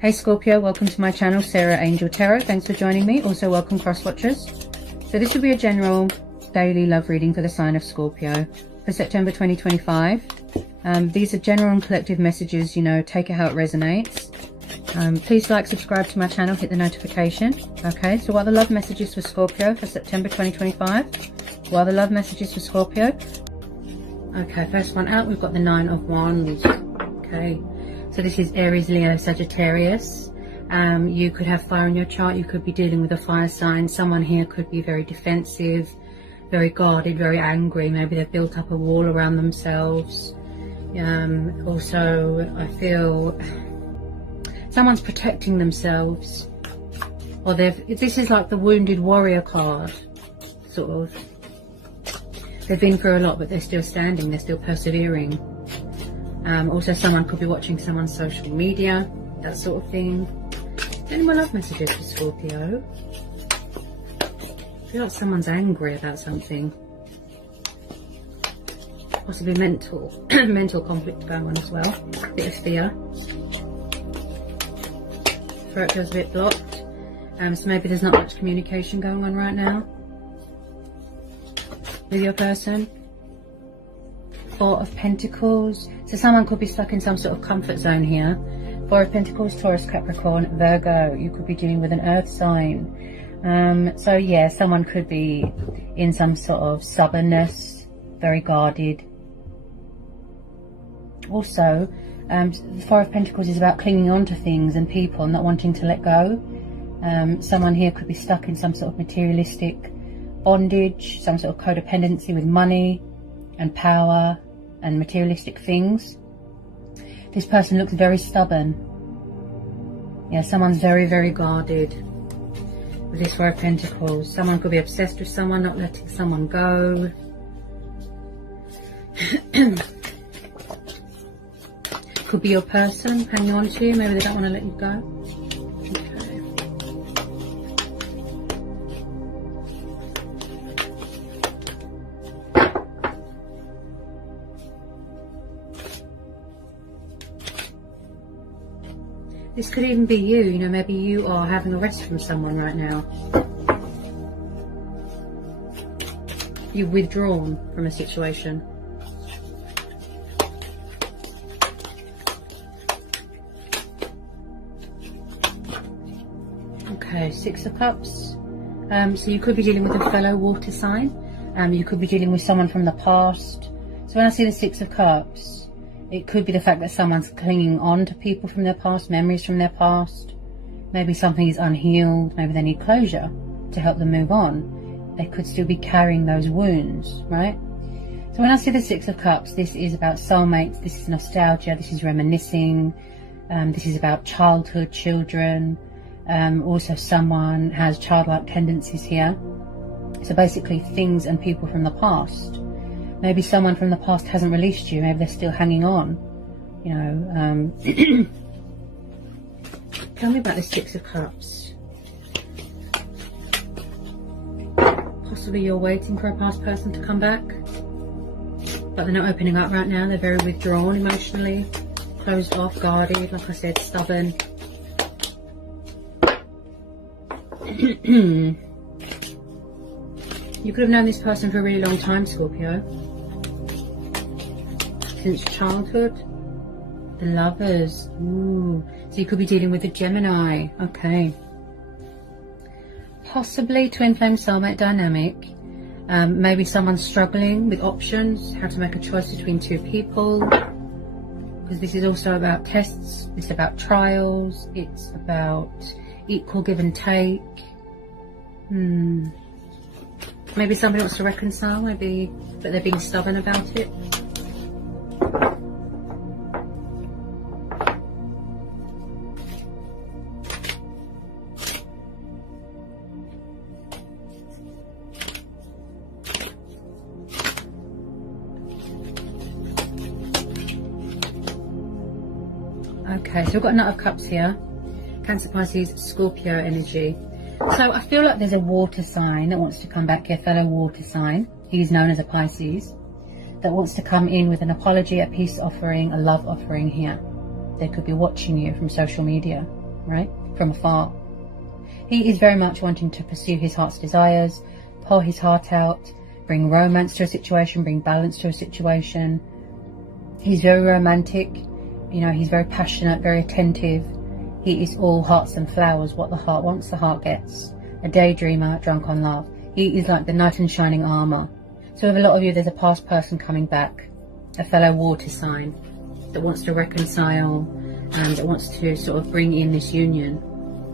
Hey Scorpio, welcome to my channel, Sarah Angel Tarot. Thanks for joining me. Also welcome cross watchers. So this will be a general daily love reading for the sign of Scorpio for September 2025. These are general and collective messages, you know, take it how it resonates. Please like, subscribe to my channel, hit the notification. Okay, so what are the love messages for Scorpio for September 2025? What are the love messages for Scorpio? Okay, first one out, we've got the Nine of Wands. Okay, so this is Aries, Leo, Sagittarius. You could have fire in your chart. You could be dealing with a fire sign. Someone here could be very defensive, very guarded, very angry. Maybe they've built up a wall around themselves. Also, I feel someone's protecting themselves. Or this is like the wounded warrior card, sort of. They've been through a lot, but they're still standing. They're still persevering. Also, someone could be watching someone's social media, that sort of thing. Any more love messages for Scorpio? I feel like someone's angry about something. Possibly mental mental conflict going on as well. A bit of fear. Throat feels a bit blocked. So maybe there's not much communication going on right now with your person. Four of Pentacles. So someone could be stuck in some sort of comfort zone here. Four of Pentacles, Taurus, Capricorn, Virgo. You could be dealing with an earth sign. So yeah, someone could be in some sort of stubbornness, very guarded. Also, the Four of Pentacles is about clinging on to things and people, not wanting to let go. Someone here could be stuck in some sort of materialistic bondage, some sort of codependency with money and power and materialistic things. This person looks very stubborn. Yeah, someone's very, very guarded with this Four of Pentacles. Someone could be obsessed with someone, not letting someone go. Could be your person hanging on to you. Maybe they don't want to let you go. This could even be you know, maybe you are having a rest from someone right now. You've withdrawn from a situation. Okay, Six of Cups. So you could be dealing with a fellow water sign. You could be dealing with someone from the past. So when I see the Six of Cups, it could be the fact that someone's clinging on to people from their past, memories from their past. Maybe something is unhealed. Maybe they need closure to help them move on. They could still be carrying those wounds, right? So when I see the Six of Cups, this is about soulmates. This is nostalgia. This is reminiscing. This is about childhood, children. Also, someone has childlike tendencies here. So basically, things and people from the past. Maybe someone from the past hasn't released you. Maybe they're still hanging on. You know, tell me about the Six of Cups. Possibly you're waiting for a past person to come back, but they're not opening up right now. They're very withdrawn emotionally, closed off, guarded, like I said, stubborn. You could have known this person for a really long time, Scorpio. Since childhood. The Lovers. Ooh. So you could be dealing with a Gemini. Okay. Possibly twin flame soulmate dynamic. Maybe someone's struggling with options, how to make a choice between two people. Because this is also about tests. It's about trials. It's about equal give and take. Maybe somebody wants to reconcile, maybe, but they're being stubborn about it. Okay, so we've got a Nut of Cups here. Cancer, Pisces, Scorpio energy. So I feel like there's a water sign that wants to come back here, fellow water sign. He's known as a Pisces. That wants to come in with an apology, a peace offering, a love offering here. They could be watching you from social media. right? From afar. He is very much wanting to pursue his heart's desires, pour his heart out, bring romance to a situation, bring balance to a situation. He's very romantic, you know, he's very passionate, very attentive. He is all hearts and flowers. What the heart wants, the heart gets. A daydreamer, drunk on love. He is like the knight in shining armour. So with a lot of you, there's a past person coming back, a fellow water sign that wants to reconcile and that wants to sort of bring in this union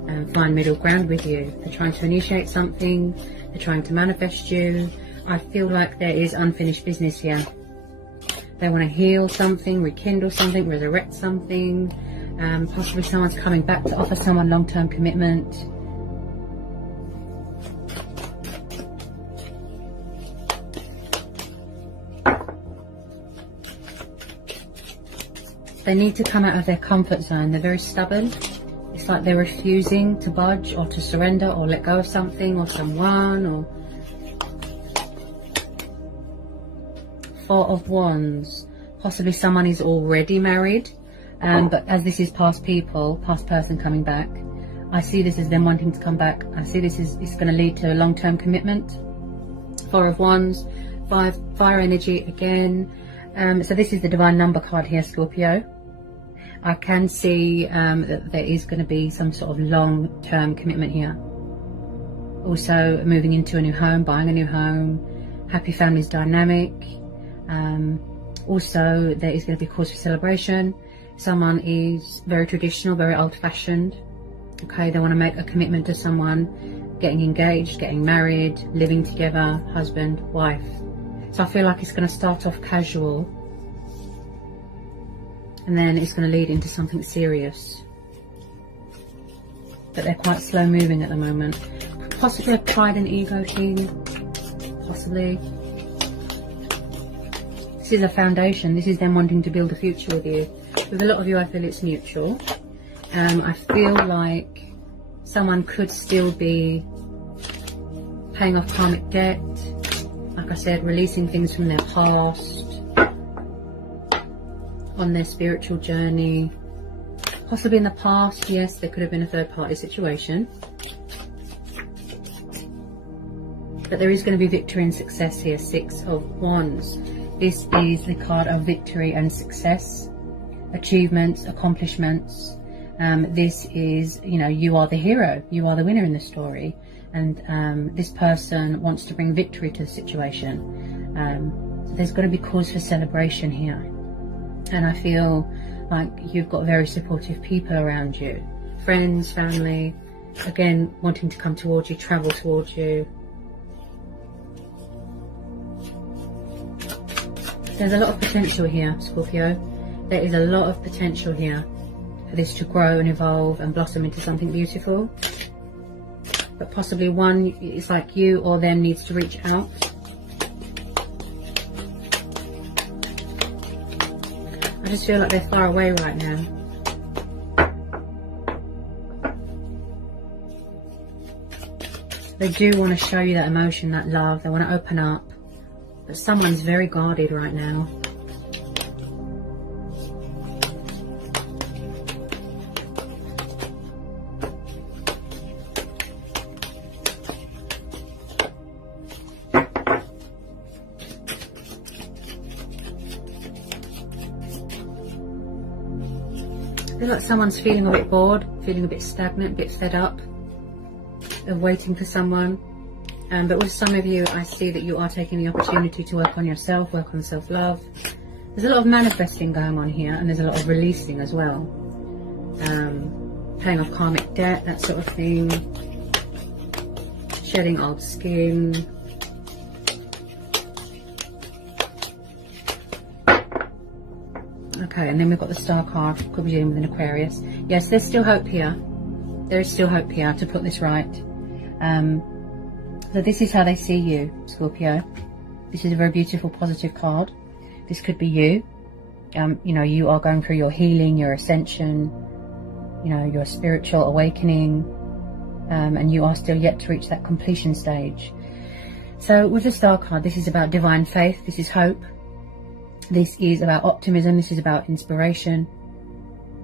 and find middle ground with you. They're trying to initiate something, they're trying to manifest you. I feel like there is unfinished business here. They want to heal something, rekindle something, resurrect something. Possibly someone's coming back to offer someone long-term commitment. They need to come out of their comfort zone. They're very stubborn. It's like they're refusing to budge or to surrender or let go of something or someone. Or Four of Wands. Possibly someone is already married. But as this is past people, past person coming back, I see this as them wanting to come back. I see this is it's going to lead to a long-term commitment. Four of Wands, fire energy again. So this is the divine number card here, Scorpio. I can see that there is going to be some sort of long-term commitment here. Also moving into a new home, buying a new home, happy families dynamic. Also there is going to be cause for celebration. Someone is very traditional, very old-fashioned. Okay, they want to make a commitment to someone, getting engaged, getting married, living together, husband, wife. So I feel like it's going to start off casual and then it's going to lead into something serious. But they're quite slow moving at the moment. Possibly a pride and ego thing. Possibly. This is a foundation. This is them wanting to build a future with you. With a lot of you, I feel it's mutual. I feel like someone could still be paying off karmic debt. Like I said, releasing things from their past, on their spiritual journey. Possibly in the past, yes, there could have been a third party situation. But there is going to be victory and success here. Six of Wands. This is the card of victory and success. Achievements, accomplishments. This is, you know, you are the hero. You are the winner in the story. And this person wants to bring victory to the situation. So there's got to be cause for celebration here. And I feel like you've got very supportive people around you. Friends, family, again, wanting to come towards you, travel towards you. There's a lot of potential here, Scorpio. There is a lot of potential here for this to grow and evolve and blossom into something beautiful. But possibly one, it's like you or them needs to reach out. I just feel like they're far away right now. They do want to show you that emotion, that love. They want to open up. But someone's very guarded right now. I feel like someone's feeling a bit bored, feeling a bit stagnant, a bit fed up of waiting for someone. But with some of you, I see that you are taking the opportunity to work on yourself, work on self-love. There's a lot of manifesting going on here, and there's a lot of releasing as well. Paying off karmic debt, that sort of thing. Shedding old skin. Okay, and then we've got the Star card. Could be dealing with an Aquarius. Yes, there's still hope here. There is still hope here to put this right. So this is how they see you, Scorpio. This is a very beautiful, positive card. This could be you. You know, you are going through your healing, your ascension, you know, your spiritual awakening, and you are still yet to reach that completion stage. So with the Star card, this is about divine faith. This is hope. This is about optimism. This is about inspiration.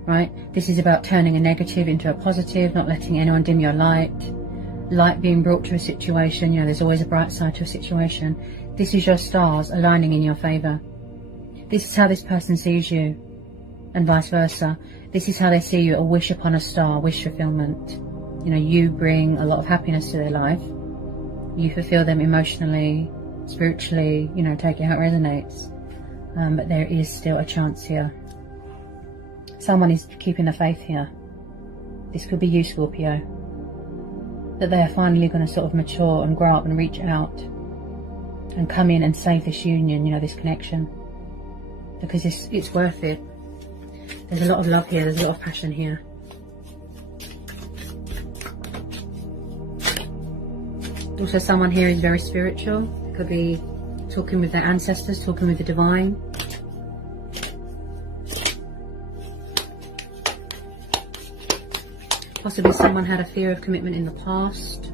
right? This is about turning a negative into a positive, not letting anyone dim your light. Light being brought to a situation, you know, there's always a bright side to a situation. This is your stars aligning in your favour. This is how this person sees you, and vice versa. This is how they see you, a wish upon a star, wish fulfillment. You know, you bring a lot of happiness to their life. You fulfill them emotionally, spiritually, you know, take it how it resonates. But there is still a chance here. Someone is keeping the faith here. This could be you, Scorpio. That they are finally going to sort of mature and grow up and reach out and come in and save this union, you know, this connection. Because it's worth it. There's a lot of love here, there's a lot of passion here. Also, someone here is very spiritual. Could be talking with their ancestors, talking with the divine. Possibly someone had a fear of commitment in the past.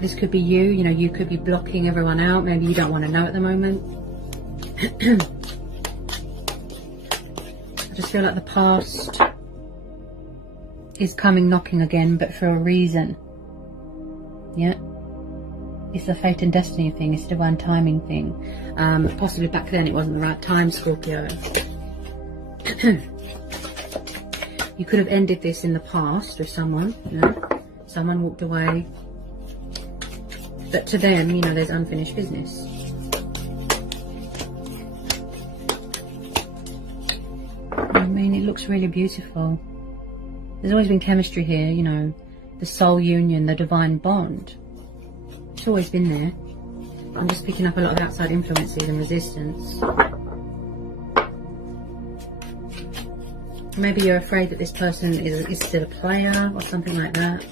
This could be you, you know, you could be blocking everyone out. Maybe you don't want to know at the moment. I just feel like the past is coming knocking again, but for a reason. Yeah. It's a fate and destiny thing. It's a divine timing thing. Possibly back then it wasn't the right time, Scorpio. You could have ended this in the past with someone, you know. Someone walked away. But to them, you know, there's unfinished business. I mean, it looks really beautiful. There's always been chemistry here, you know. The soul union, the divine bond. It's always been there. I'm just picking up a lot of outside influences and resistance. Maybe you're afraid that this person is still a player or something like that.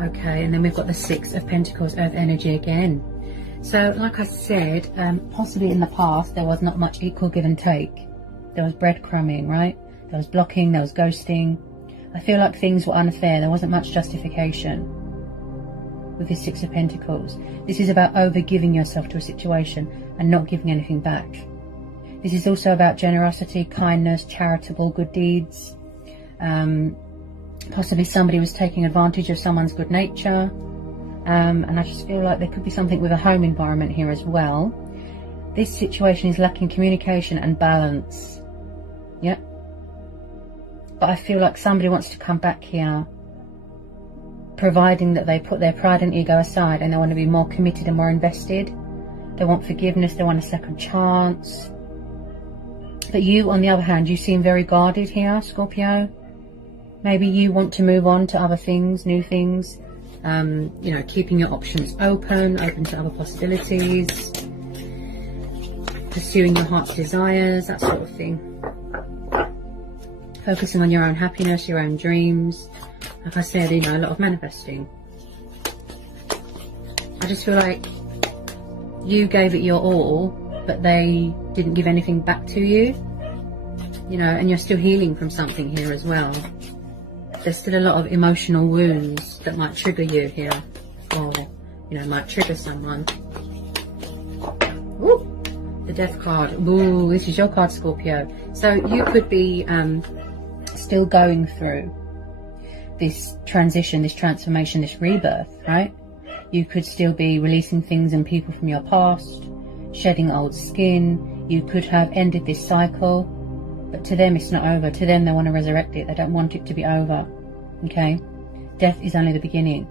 Okay, and then we've got the Six of Pentacles, Earth energy again. So, like I said, possibly in the past there was not much equal give and take. There was breadcrumbing, right? There was blocking, there was ghosting. I feel like things were unfair. There wasn't much justification with this Six of Pentacles. This is about over-giving yourself to a situation and not giving anything back. This is also about generosity, kindness, charitable good deeds. Possibly somebody was taking advantage of someone's good nature. And I just feel like there could be something with a home environment here as well. This situation is lacking communication and balance. Yep. But I feel like somebody wants to come back here, providing that they put their pride and ego aside and they want to be more committed and more invested. They want forgiveness, they want a second chance. But you, on the other hand, you seem very guarded here, Scorpio. Maybe you want to move on to other things, new things. You know, keeping your options open to other possibilities. Pursuing your heart's desires, that sort of thing. Focusing on your own happiness, your own dreams. Like I said, you know, a lot of manifesting. I just feel like you gave it your all, but they didn't give anything back to you. You know, and you're still healing from something here as well. There's still a lot of emotional wounds that might trigger you here. Or, you know, might trigger someone. Ooh, the Death card. Ooh, this is your card, Scorpio. So you could be still going through this transition, this transformation, this rebirth, right? You could still be releasing things and people from your past, shedding old skin. You could have ended this cycle, but to them it's not over. To them they want to resurrect it. They don't want it to be over. Okay? Death is only the beginning.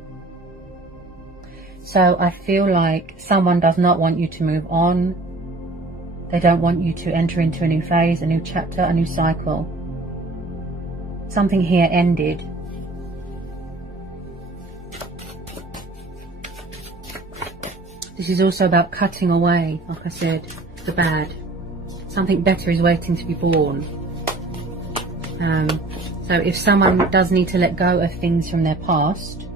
So I feel like someone does not want you to move on. They don't want you to enter into a new phase, a new chapter, a new cycle. Something here ended. This is also about cutting away, like I said, the bad. Something better is waiting to be born. So if someone does need to let go of things from their past,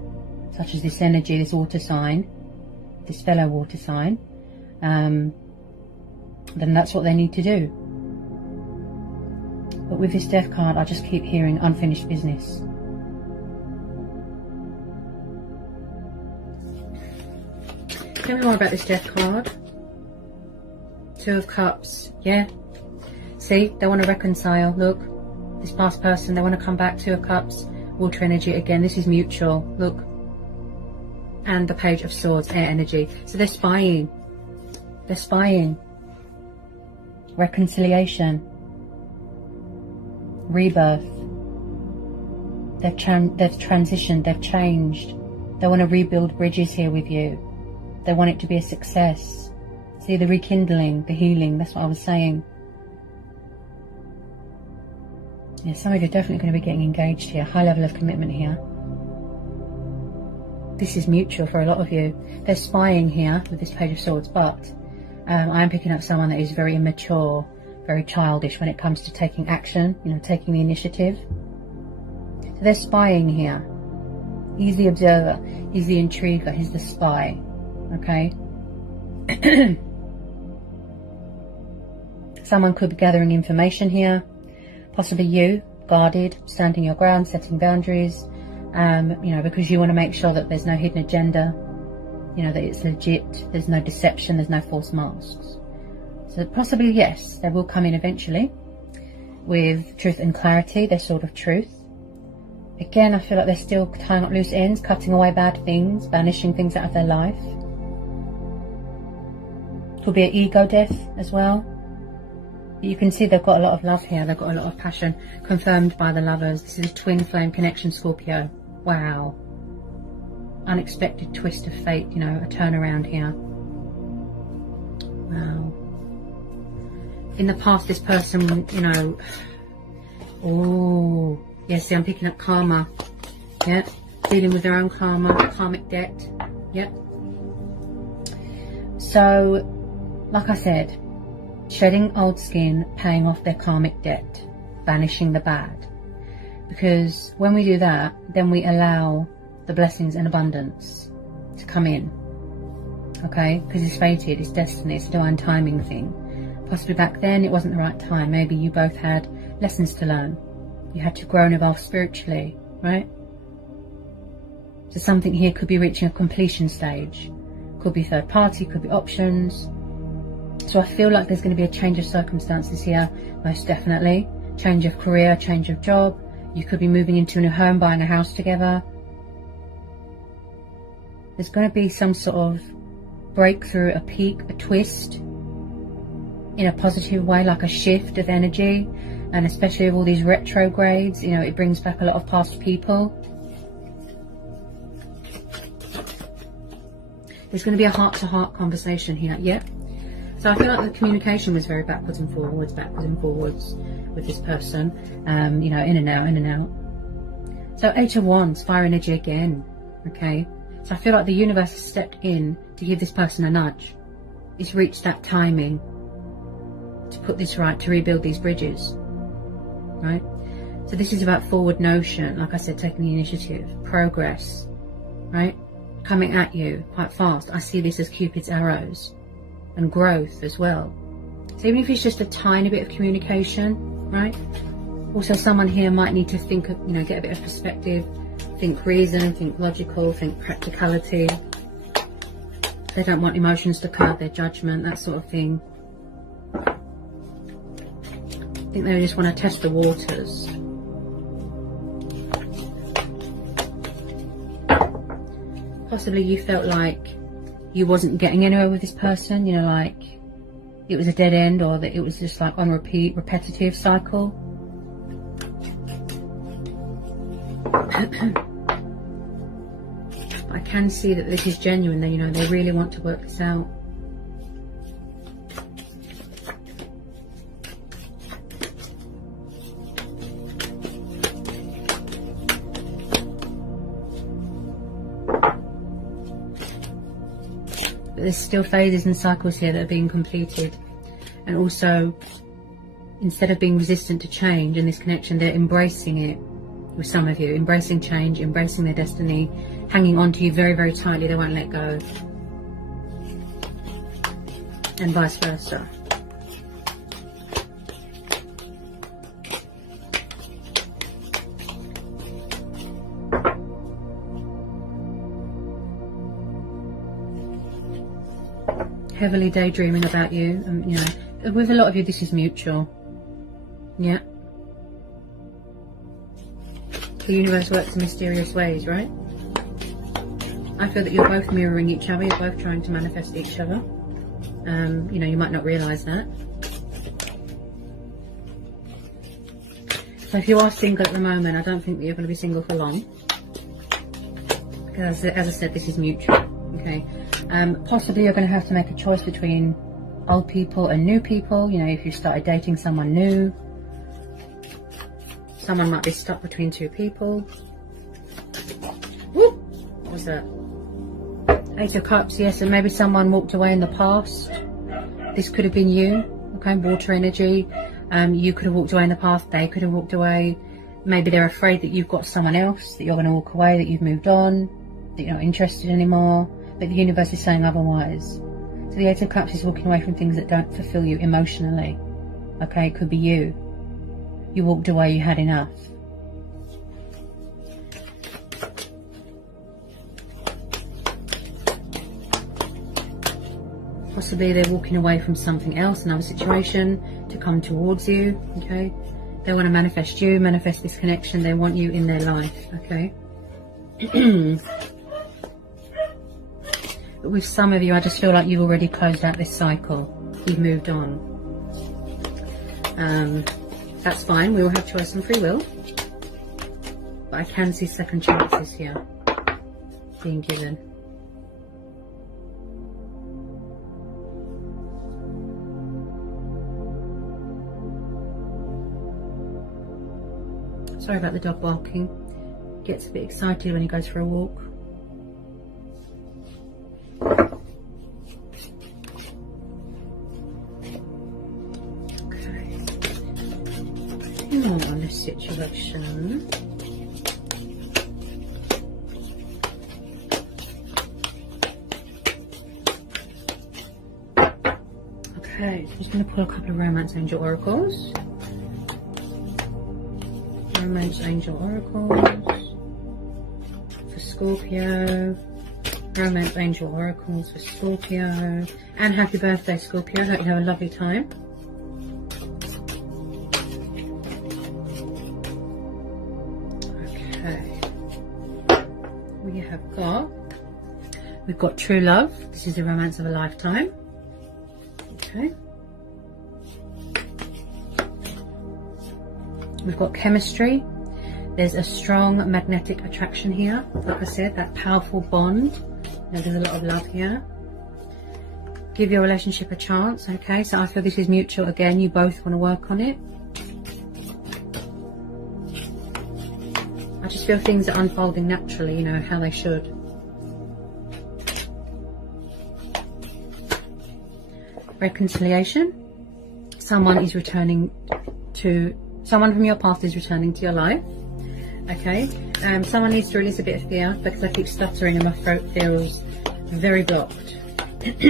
such as this energy, this water sign, this fellow water sign, then that's what they need to do. But with this Death card, I just keep hearing unfinished business. Tell me more about this Death card. Two of Cups. Yeah. See, they want to reconcile. Look, this past person, they want to come back. Two of Cups, water energy. Again, this is mutual. Look. And the Page of Swords, air energy. So they're spying. They're spying. Reconciliation. Rebirth. They've transitioned. They've changed. They want to rebuild bridges here with you. They want it to be a success. See, the rekindling, the healing. That's what I was saying. Yeah, some of you are definitely going to be getting engaged here. High level of commitment here. This is mutual for a lot of you. They're spying here with this Page of Swords, but I'm picking up someone that is very immature, very childish when it comes to taking action, you know, taking the initiative. So they're spying here. He's the observer, he's the intriguer, he's the spy, okay? Someone could be gathering information here, possibly you, guarded, standing your ground, setting boundaries, you know, because you want to make sure that there's no hidden agenda, you know, that it's legit, there's no deception, there's no false masks. So possibly, yes, they will come in eventually with truth and clarity, their sword of truth. Again, I feel like they're still tying up loose ends, cutting away bad things, banishing things out of their life. Could be an ego death as well. You can see they've got a lot of love here, they've got a lot of passion, confirmed by the Lovers. This is a twin flame connection, Scorpio. Wow. Unexpected twist of fate, you know, a turnaround here. Wow. In the past, this person, you know, oh, yes, see, I'm picking up karma. Yeah, dealing with their own karma, karmic debt. Yep. So, like I said, shedding old skin, paying off their karmic debt, banishing the bad. Because when we do that, then we allow the blessings and abundance to come in. Okay? Because it's fated, it's destiny, it's a divine timing thing. Possibly back then it wasn't the right time. Maybe you both had lessons to learn. You had to grow and evolve spiritually, right? So something here could be reaching a completion stage. Could be third party, could be options. So I feel like there's going to be a change of circumstances here, most definitely. Change of career, change of job. You could be moving into a new home, buying a house together. There's going to be some sort of breakthrough, a peak, a twist in a positive way, like a shift of energy. And especially with all these retrogrades, you know, it brings back a lot of past people. There's going to be a heart-to-heart conversation here. Yep. So I feel like the communication was very backwards and forwards with this person. You know, in and out, in and out. So 8 of Wands, fire energy again. Okay. So I feel like the universe has stepped in to give this person a nudge. It's reached that timing to put this right, to rebuild these bridges. Right? So this is about forward motion, like I said, taking the initiative, progress, right? Coming at you quite fast. I see this as Cupid's arrows, and growth as well. So even if it's just a tiny bit of communication, right? Also, someone here might need to think, you know, get a bit of perspective, think reason, think logical, think practicality. They don't want emotions to cloud their judgment, that sort of thing. I think they just want to test the waters. Possibly you felt like you wasn't getting anywhere with this person, you know, like it was a dead end, or that it was just like on repeat, repetitive cycle. I can see that this is genuine, that, you know, they really want to work this out. But there's still phases and cycles here that are being completed. And also, instead of being resistant to change in this connection, they're embracing it. With some of you, embracing change, embracing their destiny, hanging on to you very, very tightly. They won't let go. And vice versa. Heavily daydreaming about you. You know, with a lot of you, this is mutual. Yeah. The universe works in mysterious ways, right? I feel that you're both mirroring each other. You're both trying to manifest each other. You know, you might not realise that. So if you are single at the moment, I don't think that you're going to be single for long. Because as I said, this is mutual. Okay. Possibly you're going to have to make a choice between old people and new people. You know, if you started dating someone new. Someone might be stuck between two people. Woo! What was that? Ace of Cups, yes, and maybe someone walked away in the past. This could have been you, okay, water energy. You could have walked away in the past, they could have walked away. Maybe they're afraid that you've got someone else, that you're going to walk away, that you've moved on, that you're not interested anymore, but the universe is saying otherwise. So the Ace of Cups is walking away from things that don't fulfill you emotionally, okay, it could be you. You walked away, you had enough. Possibly they're walking away from something else, another situation, to come towards you, okay? They want to manifest you, manifest this connection. They want you in their life, okay? But with some of you, I just feel like you've already closed out this cycle. You've moved on. That's fine. We all have choice and free will. But I can see second chances here being given. Sorry about the dog barking. Gets a bit excited when he goes for a walk. Okay. On this situation. Okay, I'm just going to pull a couple of Romance Angel Oracles. Romance Angel Oracles for Scorpio. Romance Angel Oracles for Scorpio. And happy birthday, Scorpio. I hope you have a lovely time. Okay. We've got true love. This is the romance of a lifetime. Okay. We've got chemistry. There's a strong magnetic attraction here. Like I said, that powerful bond. You know, there's a lot of love here. Give your relationship a chance, okay? So I feel this is mutual again. You both want to work on it. I just feel things are unfolding naturally, you know, how they should. Reconciliation. Someone from your past is returning to your life. Okay. Someone needs to release a bit of fear because I keep stuttering and my throat feels very blocked. Okay.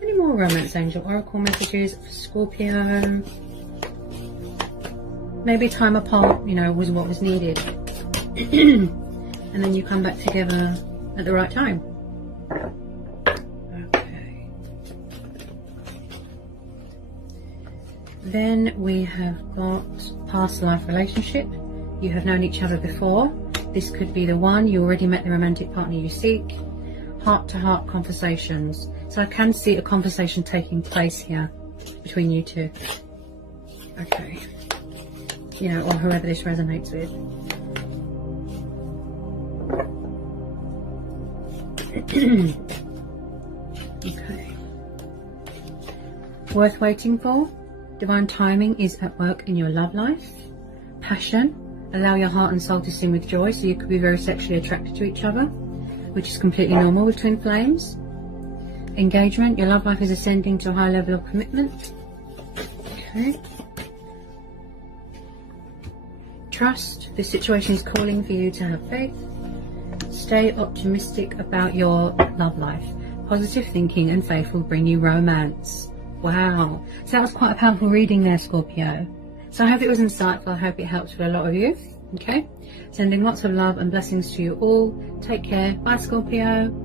Any more Romance Angel Oracle messages for Scorpio? Maybe time apart, you know, was what was needed. And then you come back together at the right time. Okay. Then we have got past life relationship. You have known each other before. This could be the one. You already met the romantic partner you seek. Heart-to-heart conversations. So I can see a conversation taking place here between you two. Okay. You know, or whoever this resonates with. Okay. Worth waiting for. Divine timing is at work in your love life. Passion. Allow your heart and soul to sing with joy, so you could be very sexually attracted to each other, which is completely normal with twin flames. Engagement. Your love life is ascending to a high level of commitment. Okay. Trust. This situation is calling for you to have faith. Stay optimistic about your love life. Positive thinking and faith will bring you romance. Wow. So that was quite a powerful reading there, Scorpio. So I hope it was insightful. I hope it helps with a lot of you. Okay, sending lots of love and blessings to you all. Take care. Bye, Scorpio.